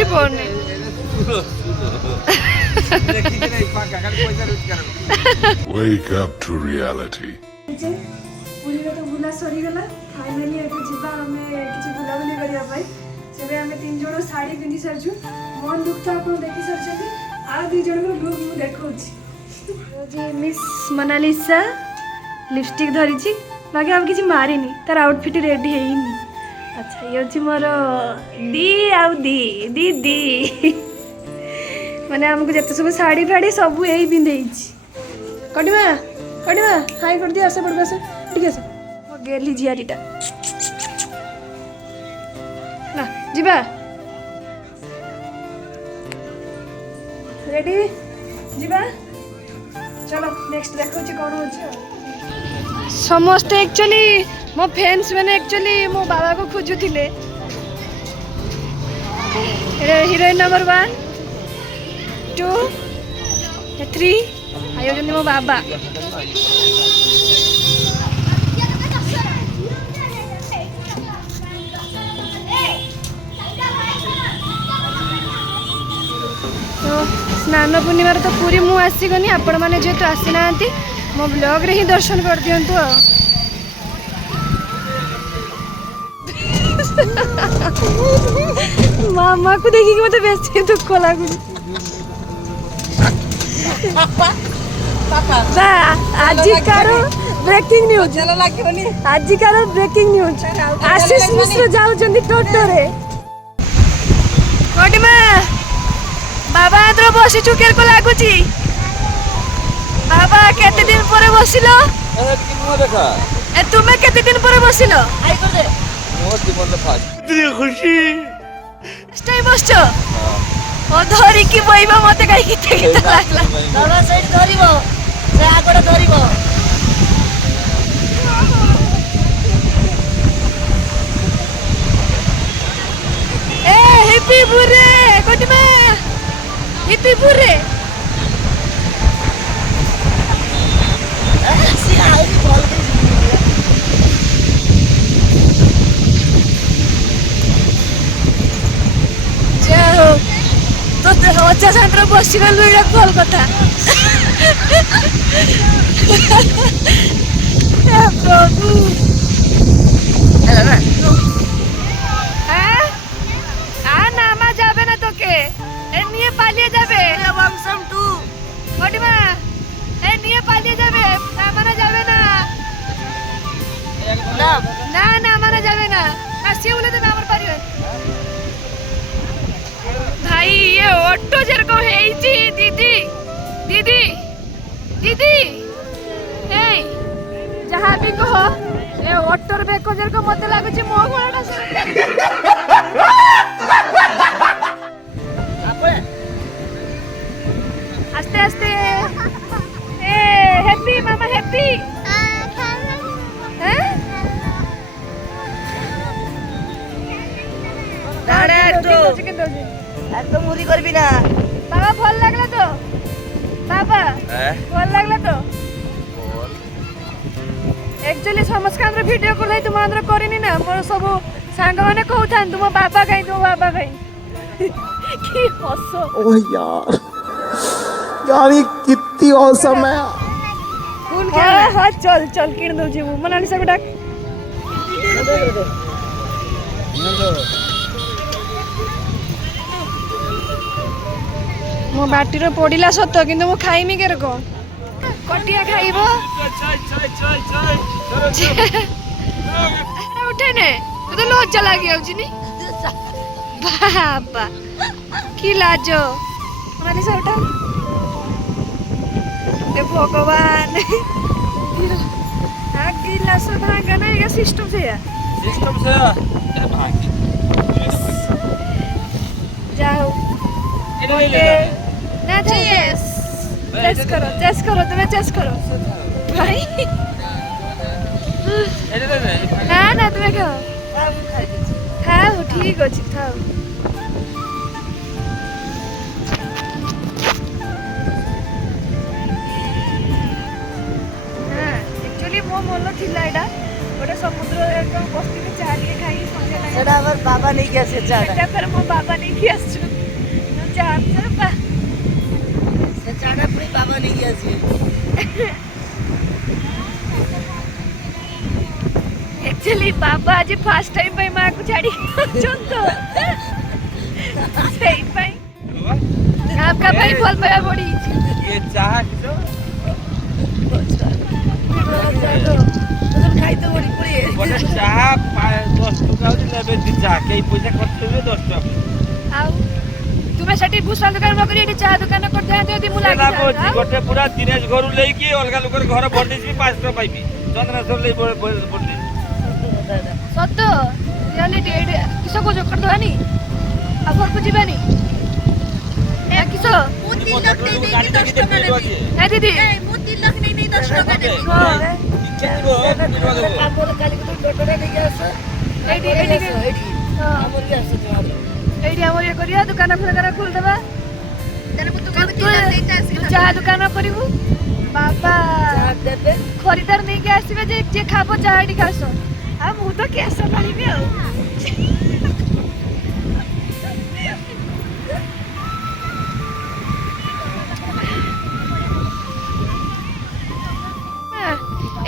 धरी पड़ने Wake up to reality. Puri तो बुला सरी गला फाइनली एबे जिबा हमें किछि बुला बुली करिया भाई सेबे हमें तीन जण साड़ी पिंदी सरछु मन दुख तो आपण देखि सरछथि आ दुई जण को लुक मु देखौछि जे मिस मोनालिसा लिपस्टिक धरिछि बाकी हम किछि मारिनी तार आउटफिट रेडी हेइनी अच्छा ये होछि मोर दी आउ दी दीदी माने हमको जते सब साड़ी फाड़ी सब एही पिंदेइछि कडिमा कडिमा हाय कर दिया आसे पड़बा से ठीक है मो गेली जियारीटा ना जिबा रेडी जिबा चलो नेक्स्ट देखो छी कोन होछि समस्त एक्चुअली मो फैंस मैंने एक्चुअली मो बाबा को खोजुथिले हीरोइन नंबर 1 2 3 आयो जनी मो बाबा तो स्नान पूर्णिमार तो पूरी मु आसीगनी आपण माने जेतु आसी नांती मो ब्लॉग रे ही दर्शन कर दियंतु मामा को देखी कि मते बेसी दुख लागु पापा आजिकार ब्रेकिंग न्यूज चलो लागिबनी आजिकार ब्रेकिंग न्यूज आशीष मिश्र जाउचंदी टोटोरे कोडिमा बाबा आद्र बसी चुकेर को लागुची बाबा केते दिन परे बसिलो ए तुम्हें केते दिन परे बसिलो आई कर दे मोर जीवन फास्ट इतनी खुशी स्टे बसचो ओ धरी की बइबा मते काई किते किते लागला बाबा साइड धरिबो से आगडा धरिबो ए हैप्पी बुरे कोटिमा हैप्पी बुरे सी आई बोल जाओ तो अच्छा सेंटर बसी गलु एटा कॉल कथा ए प्रभु हेलो ना नामा जाबे ना तोके ए निये पालिए जाबे वंशम टू कोटिमा ए निये पालिए जाबे नामा ना जाबे ना ना नामा ना जाबे ना आसी बोले तो नामर पारियो भाई ये ऑटो जर को हेइची दीदी दीदी दीदी ए जहां भी कहो ए ऑटोर बेको जर को मते लागु छी मो घोड़ा आस्ते आस्ते ए हैप्पी मामा हैप्पी हैं दादा तो तो मुरी करबी ना बाबा भल लागला तो बाबा भल लागला तो एक्चुअली समस्कार वीडियो को तुम आंध्र करिनी ना मोर सब सांग माने कहउथान तुम बाबा काई की हसो ओह यार ये कितनी औसम है कौन हां चल चल किन दो जी मोनालिसा को डाक मो बाटीर पड़िला सत किंतु मो खाइमी केर को कटिया खाइबो उठे ने तो लज्जा लागी आउची नी बाबा की लाजो माने सटा ए भगवान आ गिलास भांगा ना ये सिस्टम से भांगी जाओ ना चेस चेस करो तुम्हें चेस करो भाई ना ना तुम्हें खाओ खाओ ठीक अच्छी खाओ एक्चुअली मो मन थिला एटा गोटे समुद्र बस्ती में चाह खाई संध्या सेटा हमर बाबा नहीं के आसे चाह फिर मो बाबा नहीं के आसु आज फर्स्ट टाइम पे मां को छाड़ी चंतो सही भाई आपका भाई बोल पाया बड़ी ये चाह किसो खाई तो बड़ी पड़ी ଗୋଟେ ଚାହା 10 ଟଙ୍କା ହଉଛି ନେବେ ଦି ଚାହା କେହି ପଇସା ଖର୍ଚ୍ଚ କରିବେ 10 ଟଙ୍କା ଆଉ ତୁମେ ସେଠି ଭୂଷଣ ଦୋକାନ ନ କରି ଏଠି ଚା ଦୋକାନ କରିଥାନ୍ତେ ଯଦି ମୁଁ ଲାଗି ଗୋଟେ ପୁରା ଦିନେଶ ଘରୁ ନେଇକି ଅଲଗା ଲୋକର ଘର ବଣ୍ଡିଛି 5 ଟଙ୍କା ପାଇବି ଚନ୍ଦ୍ରନାଥ ନେଇ ବଣ୍ଡିଛି ସତ ରିଆଲିଟି ଏଠି କିସ କହୁଛ କରିଦେବାନି ଆଉ ଘରକୁ ଯିବାନି ଏ କିସ ମୁଁ 3 ଲାખ ନେଇ 10 ଟଙ୍କା ନେବି ଏ ଦିଦି ମୁଁ 3 ଲାख ନେଇ 10 ଟଙ୍କା ନେବି ଆମର କାଲି ଗୋଟେ ଡଟରା ନେଇକି ଆସ ଏଇଠି ଏଇଠି ଆମର ବି ଆସ ଏଇଠି ଆମର ଇଏ କରିବା ଦୋକାନ ଫୋକାନ ଖୋଲିଦେବା ତାହେଲେ ମୁଁ ଦୋକାନ କିଲା ସେଇଟା ଆସିଲା ଚାହା ଦୋକାନ କରିବୁ ବାବା ଦେବେ ଖରିଦାର ନେଇକି ଆସିବେ ଯେ ଯିଏ ଖାବ ଚାହା ଏଠି ଖାସ ଆଉ ମୁଁ ତ କେସ କରିବି ଆଉ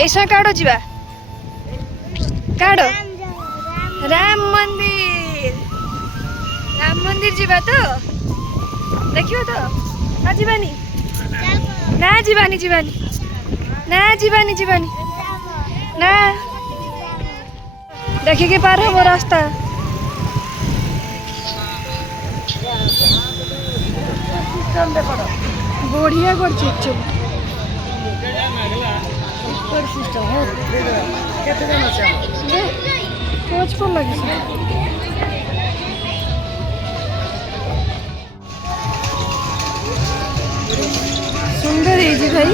ऐसा काढ़ो जीवा काढ़ो राम मंदिर जीवा तो देखियो तो ना जीवानी ना जीवानी जीवानी ना जीवानी जीवानी ना देखिए के पार हम रास्ता बढ़िया कर सिस्टम हो केते जन আছে कोच को लगी सुंदर है जी भाई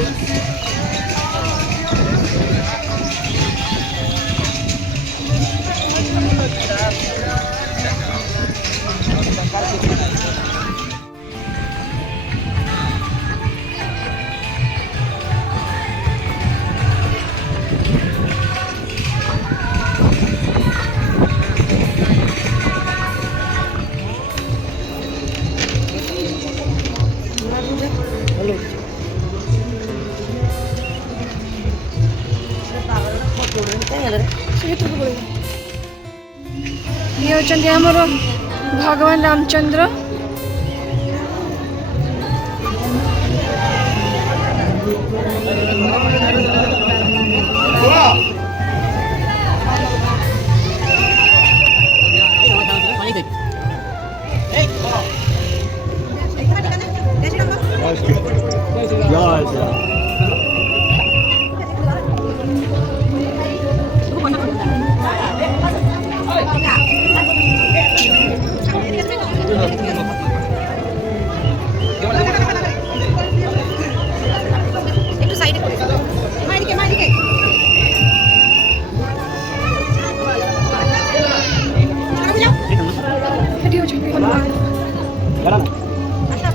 ये होचंदी हमर भगवान रामचंद्र একটু সাইডে করে মাইদিকে মাইদিকে এটি होचंदी हनुमान আচ্ছা